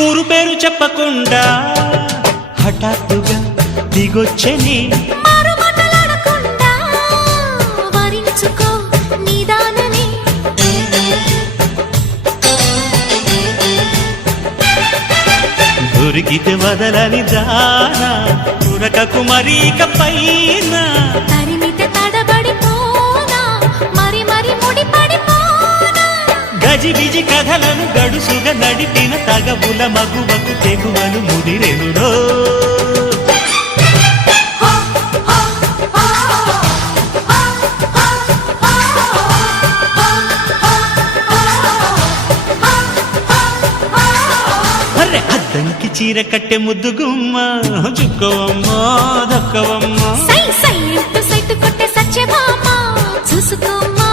ఊరు పేరు చెప్పకుండా హఠాత్తుగా దిగొచ్చని దొరికితే వదలని దానా ఉరకకు మరీక పైన తరిమితే తడబడిపోనా మరి మరి ముడిపడిపోనా గజిబిజి కథలను గడుసుగా నడిపిన తగవుల మగువకు తెగువలు ముదిరెనురో అద్దంకి చీర కట్టె ముద్దుగుమ్మ చుక్కవమ్మ దక్కవమ్మ సై సై సైటు కొట్టే సత్యభామ చూసుకోమ్మా